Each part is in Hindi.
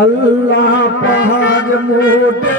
अल्लाह पहाड़ मोटे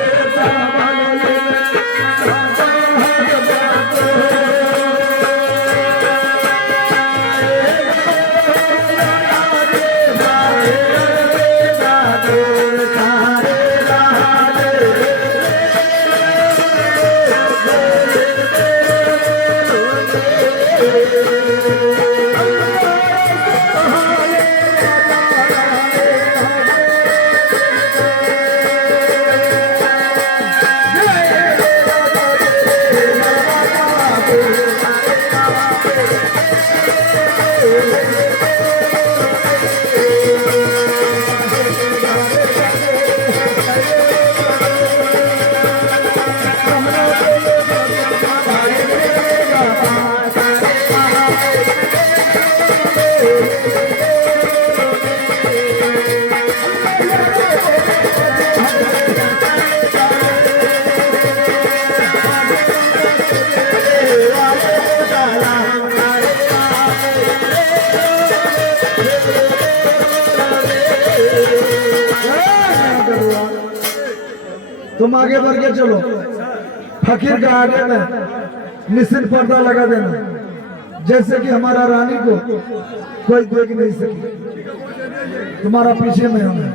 तुम आगे बढ़ के चलो। फकीर के आगे में निश्चित पर्दा लगा देना, जैसे कि हमारा रानी को कोई देख नहीं सके। तुम्हारा पीछे में हमें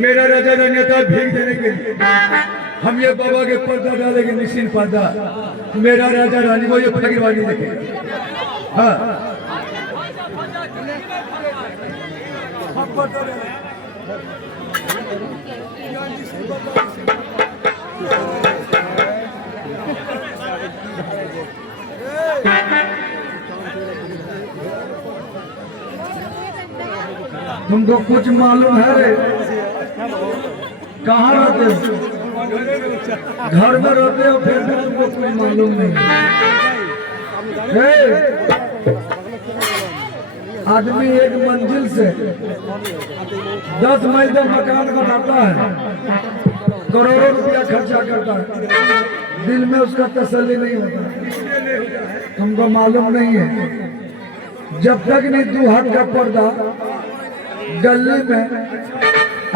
मेरा राजा नेता भीख देने के लिए हम ये बाबा के पर्दा डालेंगे, निश्चिंत पर्दा। मेरा राजा रानी को ये फकीरवानी देखे। हाँ तुमको कुछ मालूम है रे? कहाँ रहते हो? घर में रहते हो, फिर भी तुमको कुछ मालूम नहीं है। आदमी एक मंजिल से 10 मील तक मकान बनाता है, करोड़ों रुपया खर्चा करता है, दिल में उसका तसल्ली नहीं होता। तुमको मालूम नहीं है, जब तक नहीं 2 हाथ का पर्दा गली में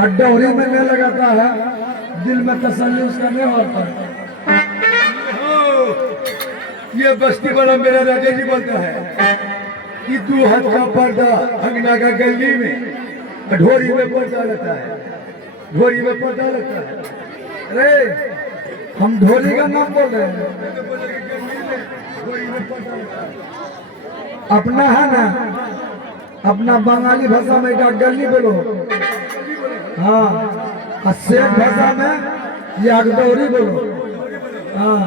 और डोरी में नहीं लगाता है, दिल में तसल्ली उसका नहीं होता। ये बस्ती वाला मेरा राजा जी बोलता है, कि 2 हाथ का पर्दा अंगना का गली में ढोरी में पर्दा लगता है, ढोरी में पर्दा लगता है। अरे हम ढोली का नाम बोल रहे हैं, ढोरी में पर्दा लगता है। अपना है ना, अपना बंगाली भाषा में का गली बोलो, हाँ, और सेठ भाषा में या डोरी बोलो, हाँ।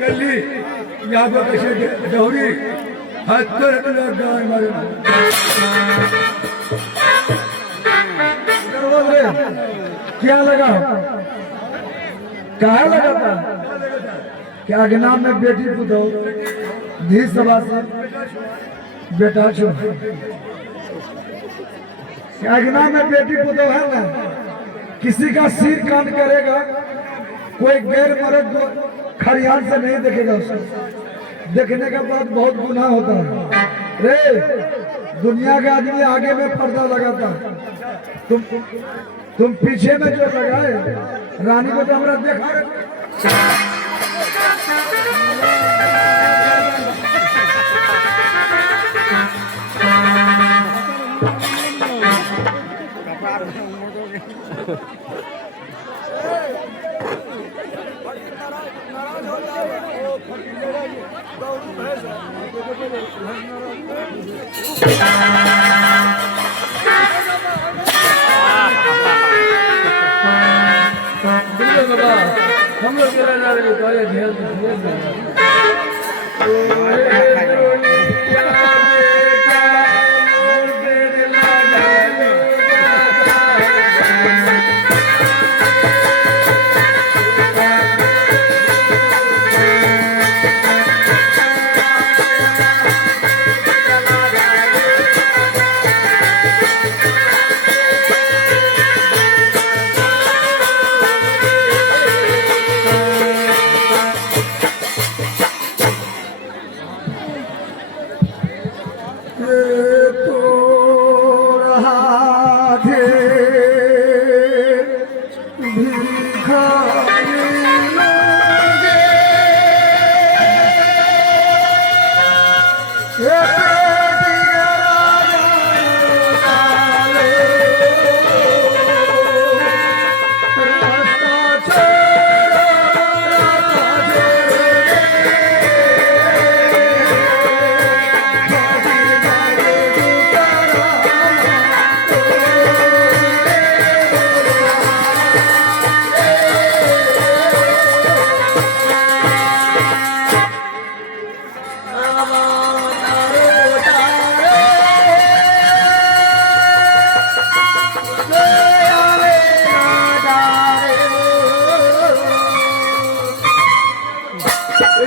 गली यहाँ पर कैसे डोरी हाथ तो गान मारे क्या लगा, कहा लगा था क्या अगना में बेटी पुतो धी सभा से बेटा छो, अगना में बेटी पुतो है ना, किसी का सिर कान करेगा, कोई गैर मर्द खरियान से नहीं देखेगा, उसको देखने के बाद बहुत गुनाह होता है। रे दुनिया के आदमी आगे में पर्दा लगाता, तुम पीछे में जो लगाए, रानी को तो हमारा देखा हम लोग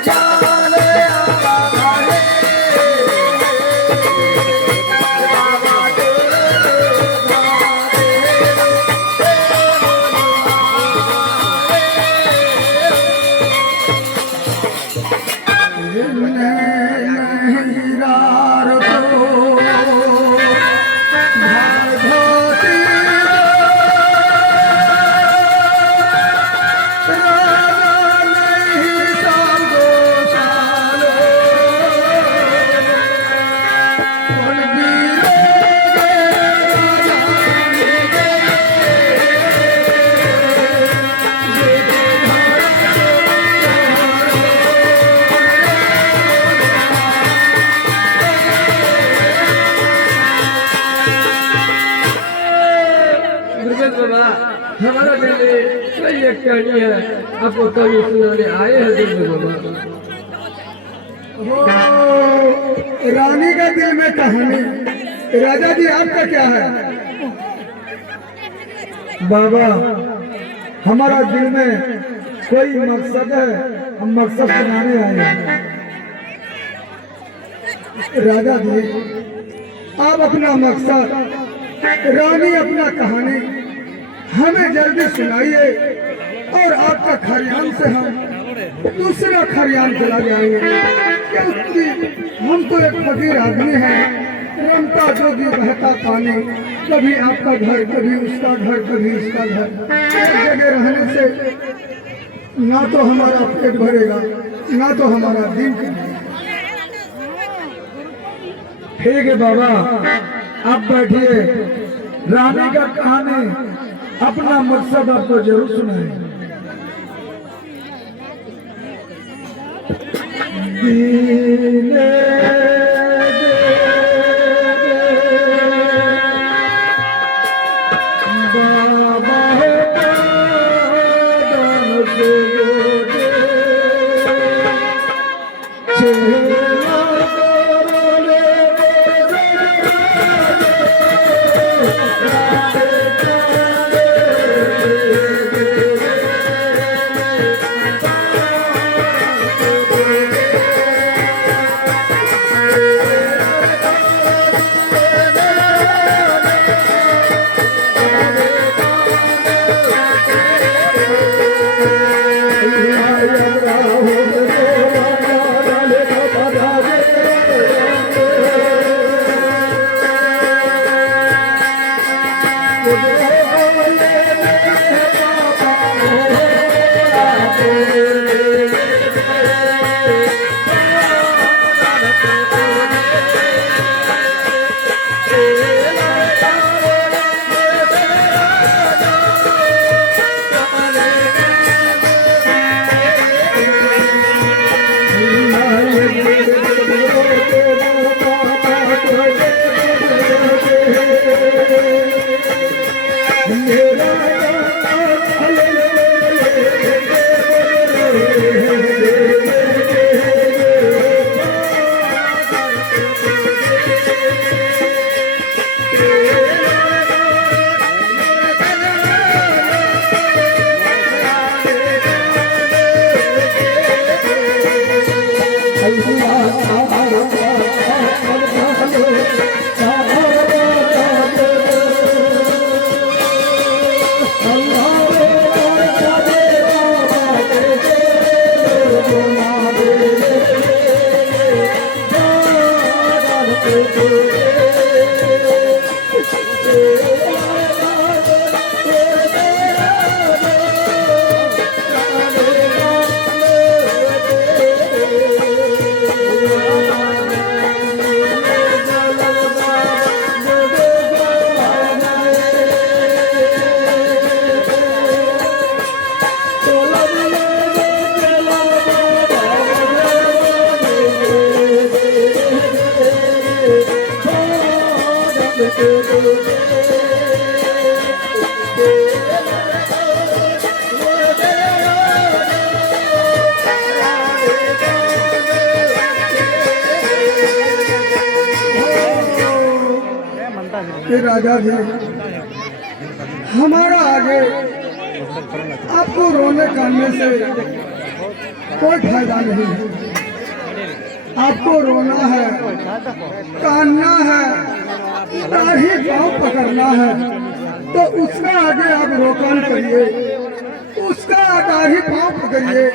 जा रहे हमारा कई एक कहानी है, आपको कभी सुनाने आए हैं दिल में बाबा। रानी का दिल में कहानी, राजा जी आपका क्या है? बाबा हमारा दिल में कोई मकसद है, हम मकसद सुनाने आए हैं। राजा जी आप अपना मकसद, रानी अपना कहानी हमें जल्दी सुनाइए और आपका खरियान से हम दूसरा खरियान चला जाएंगे, क्योंकि हम तो एक फकीर आदमी हैं, रमता जोगी बहता पानी, कभी आपका घर कभी उसका घर कभी उसका घर, एक जगह रहने से ना तो हमारा पेट भरेगा ना तो हमारा दिन कटेगा। ठीक है बाबा, आप बैठिए। रानी का कहानी अपना मकसद आपको जरूर सुनाए। दीने बाबा राजा जी, हमारा आगे आपको रोने काटने से कोई फायदा नहीं है। आपको रोना है, कानना है, दाढ़ी पाँव पकड़ना है, तो उसका आगे आप रोकन करिए, उसका दाढ़ी पाँव पकड़िए,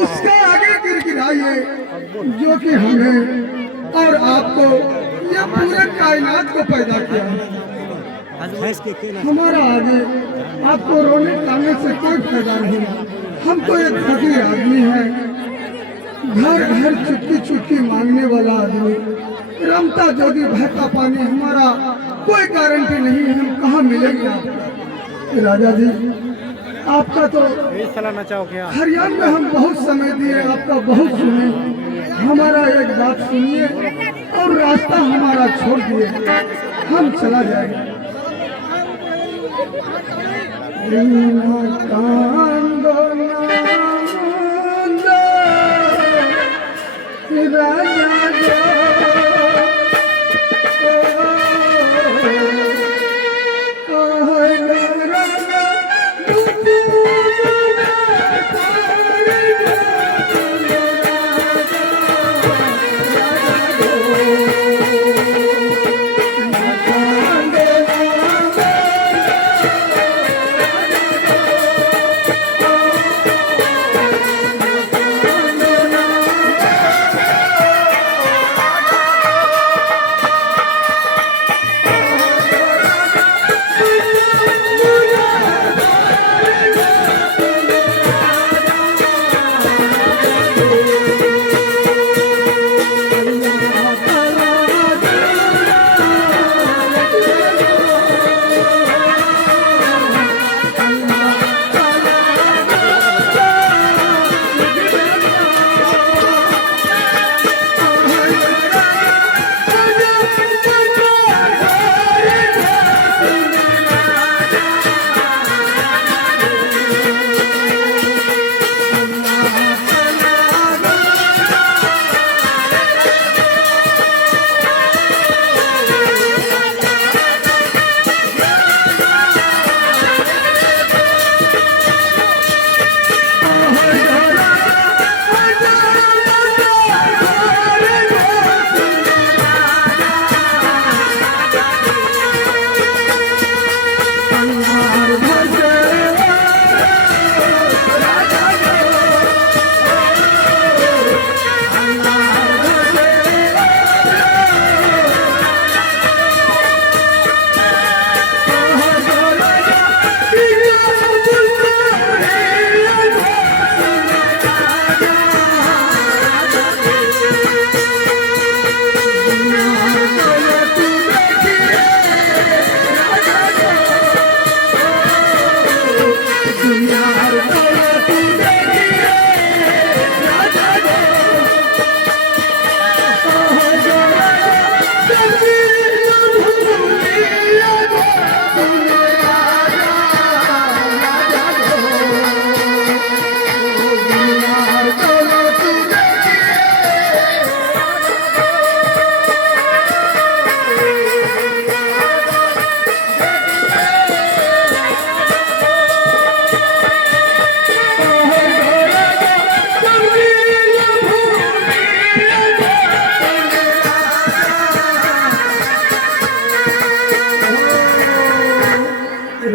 उसका आगे गिड़गिड़ाइए, जो कि हमें और आपको ये पूरे कायनात को पैदा किया है। हमारा आगे आपको रोने काटने से कोई फायदा नहीं। हम तो एक फकीर आदमी है, घर घर चुटकी चुटकी मांगने वाला आदमी, रमता जोगी बहता पानी, हमारा कोई गारंटी नहीं है हम कहाँ मिलेंगे आपको। राजा जी, आपका तो हरियाणा में हम बहुत समय दिए, आपका बहुत सुने, हमारा एक बात सुनिए और रास्ता हमारा छोड़ दिए, हम चला जाएंगे।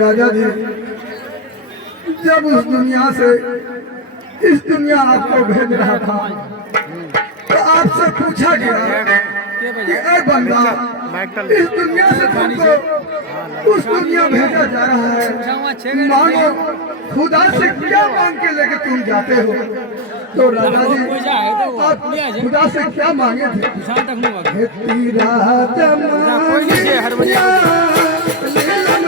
राजा जी, जब उस दुनिया से इस दुनिया आपको भेज रहा था तो आपसे पूछा गया कि ए बंदा, इस दुनिया से तुमको उस दुनिया भेजा जा रहा है, मांगो, खुदा से क्या मांग के लेके तुम जाते हो? तो राजा जी, आप खुदा से क्या मांगे थे? तेरा जमानिया लीलन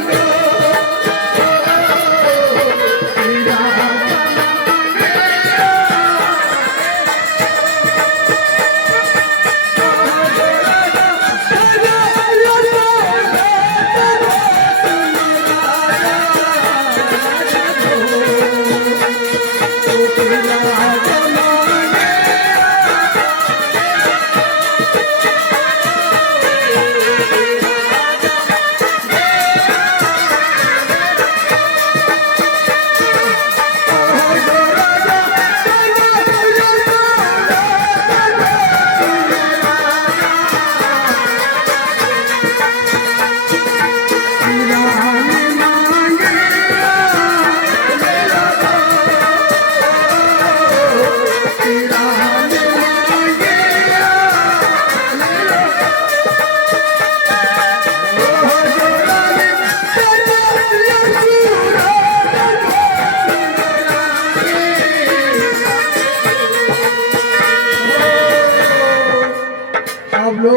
दो,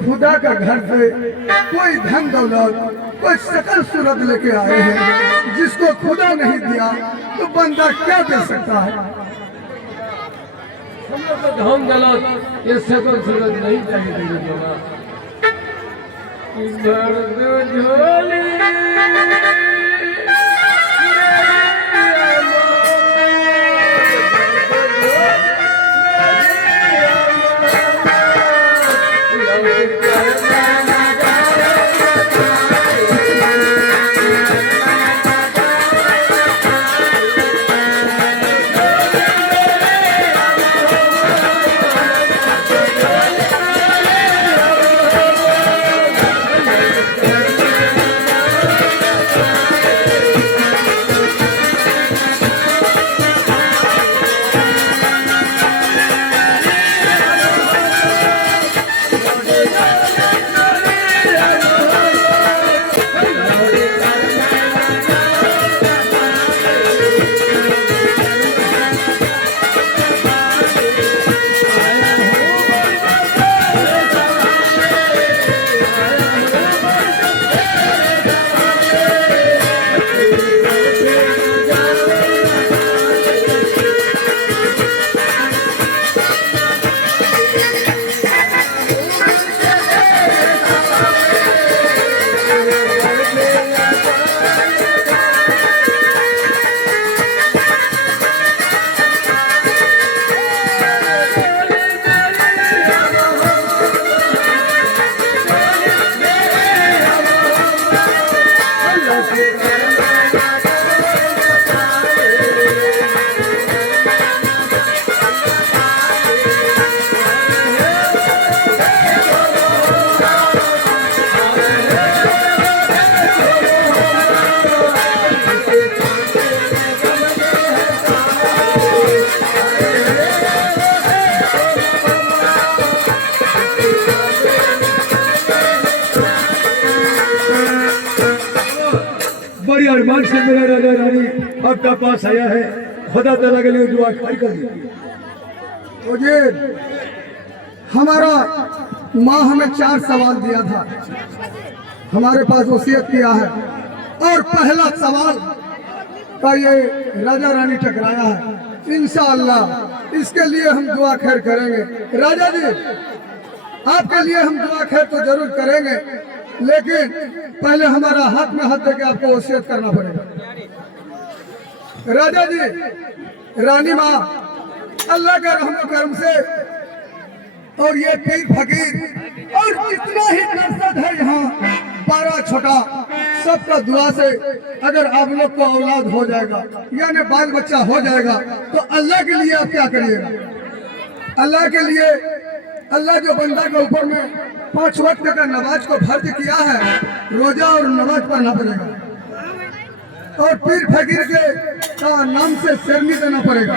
खुदा का घर से कोई धन दौलत, कोई सकल सूरत लेके आए हैं, जिसको खुदा नहीं दिया तो बंदा क्या दे सकता है? हम लोग को धन दौलत ये सकल सूरत नहीं चाहिए झोली बड़ी अरमान से मेरा राजा रानी आपका पास आया है, खुदा ताला के लिए दुआ खाई कर दी। तो ये हमारा माँ हमें 4 सवाल दिया था, हमारे पास वसीयत किया है, और पहला सवाल का ये राजा रानी टकराया है। इंशाअल्लाह इसके लिए हम दुआ खैर करेंगे। राजा जी, आपके लिए हम दुआ खैर तो जरूर करेंगे, लेकिन पहले हमारा हाथ में हाथ देके आपको वसीयत करना पड़ेगा। राजा जी, रानी माँ अल्लाह का रहमत करम से और ये पीर फकीर और जितना ही नरसद है यहाँ 12 छोटा, सबका दुआ से अगर आप लोग को औलाद हो जाएगा यानी बाल बच्चा हो जाएगा तो अल्लाह के लिए आप क्या करिएगा? अल्लाह के लिए, अल्लाह जो बंदा के ऊपर में 5 वक्त का नमाज को फर्ज किया है, रोजा और नमाज पढ़ना पड़ेगा। और पीर फकीर के का नाम से शेरनी देना पड़ेगा,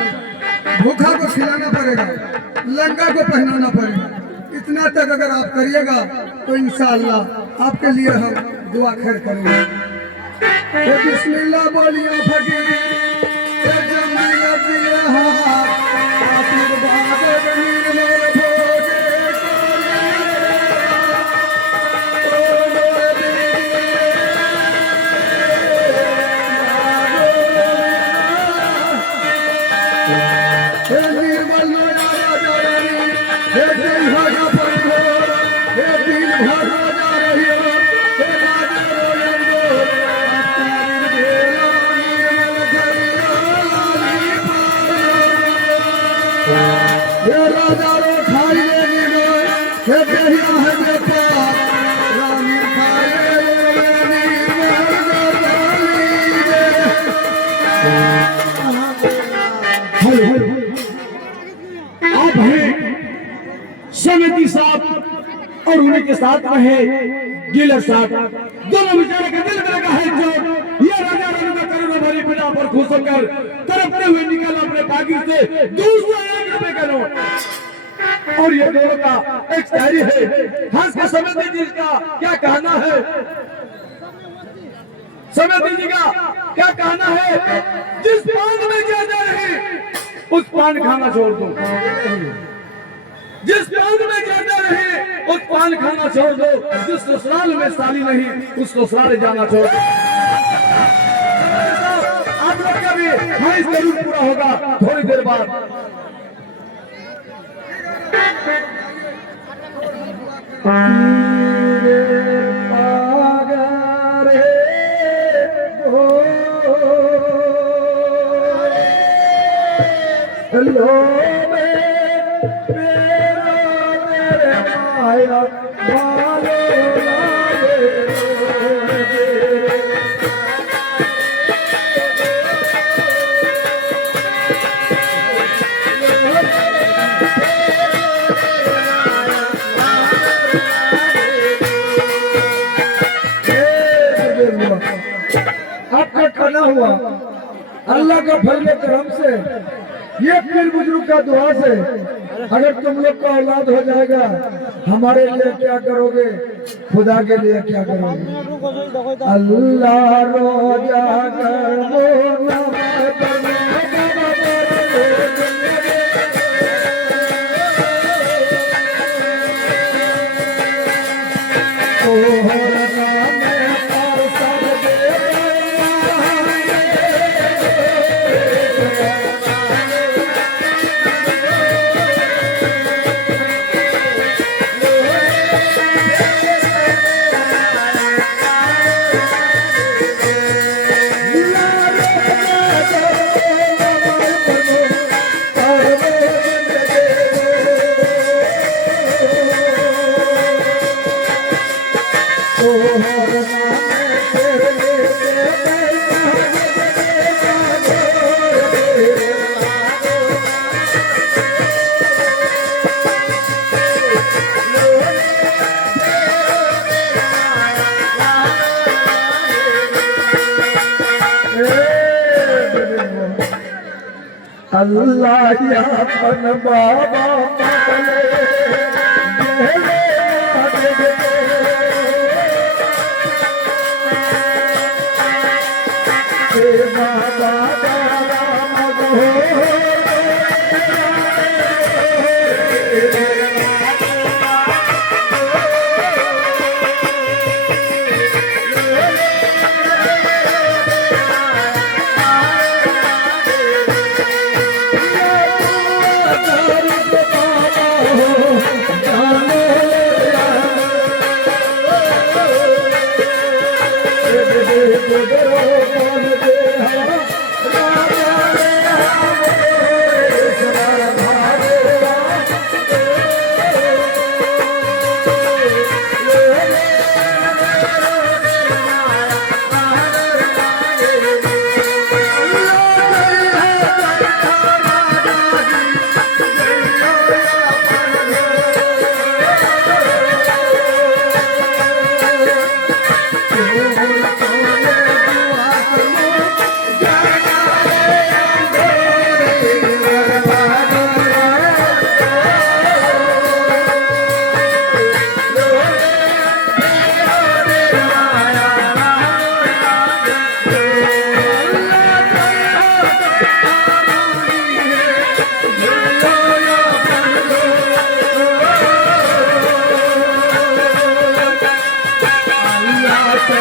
भूखा को खिलाना पड़ेगा, लंगा को पहनाना पड़ेगा। इतना तक अगर आप करिएगा तो इंशाअल्लाह आपके लिए हम दुआ खैर करेंगे। ये बिस्मिल्लाह बोलिए फकीर, ये जमीन दिए हाथ, आशीर्वाद जमीन में भोगे आप हैं समिति साहब और उन्हीं के साथ में है गिलर साहब। दोनों बेचारे का दिल में लगा है जो ये राजा रानी का करोड़ों भरी पिता पर खुश होकर तड़पते हुए निकल अपने पाकिट से 201 रुपए का नोट। और ये दोनों का एक शायरी है, हंस का समिति जी का क्या कहना है, समिति जी का क्या कहना है, जिस पान में ज्यादा रहे उस पान खाना छोड़ दो, जिस पान में ज्यादा रहे उस पान खाना छोड़ दो, जिस ससुराल में साली नहीं उस ससुराल जाना छोड़ दो। आप लोग का भी ख्वाहिश जरूर पूरा होगा थोड़ी देर बाद। आपका खाना हुआ अल्लाह का फजल करम से, ये पीर बुजुर्ग का दुआ से अगर तुम लोग का औलाद हो जाएगा, हमारे लिए क्या करोगे, खुदा के लिए क्या करोगे। अल्लाह रोजा कर अल्लाह यापन बाबा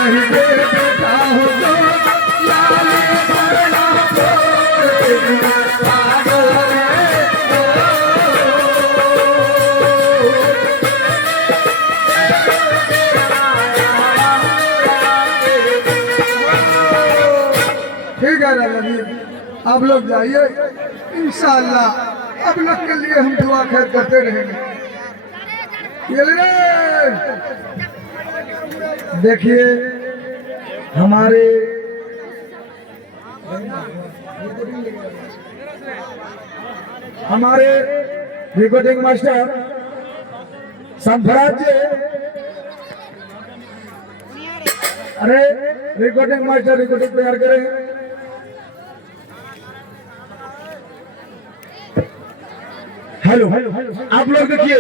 कहीं दे बेटा हो तो लाले मरना छोड़ पागल ठीक है राजा जी, आप लोग जाइए, इंशाअल्लाह आप लोग के लिए हम दुआ खैर करते रहेंगे। ये ले। देखिए हमारे रिकॉर्डिंग मास्टर संभराज जी, अरे रिकॉर्डिंग मास्टर रिकॉर्डिंग तैयार करें। हेलो, आप लोग देखिए,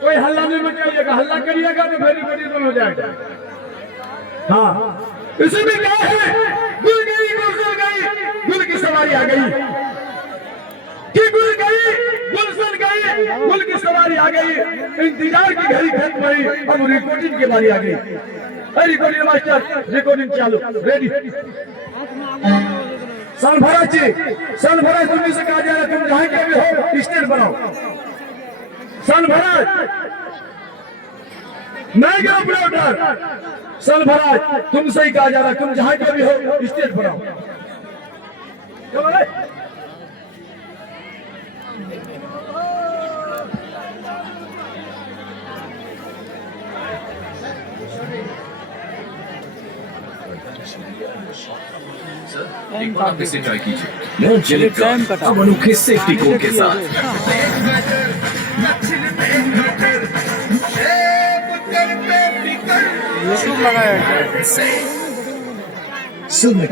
कोई हल्ला नहीं मचाइएगा, हल्ला करिएगा तो फिर रिकॉर्डिंग हो जाएगा। हाँ, इसमें क्या है, गुल गई गुल गई, गुल की सवारी आ गई कि गुल गई गुलशन गई, गुल की सवारी आ गई, इंतजार की घड़ी खत्म हुई, अब रिकॉर्डिंग की बारी आ गई। रिकॉर्डिंग मास्टर रिकॉर्डिंग चालू, रेडी। सनभराज जी, सनभराज तुम्हें से कहा जा रहा है, तुम जहां के भी हो स्टेज बनाओ। सनभराज नहीं गया ऑपरेटर, सनभराज तुमसे ही कहा जा रहा है, तुम जहां के भी हो स्टेज बनाओ। चलो रे। एक बार फिर से ट्राई कीजिए। चिलिक अब अनोखे सेफ्टी कोड के साथ। यूट्यूब लगाया सुनने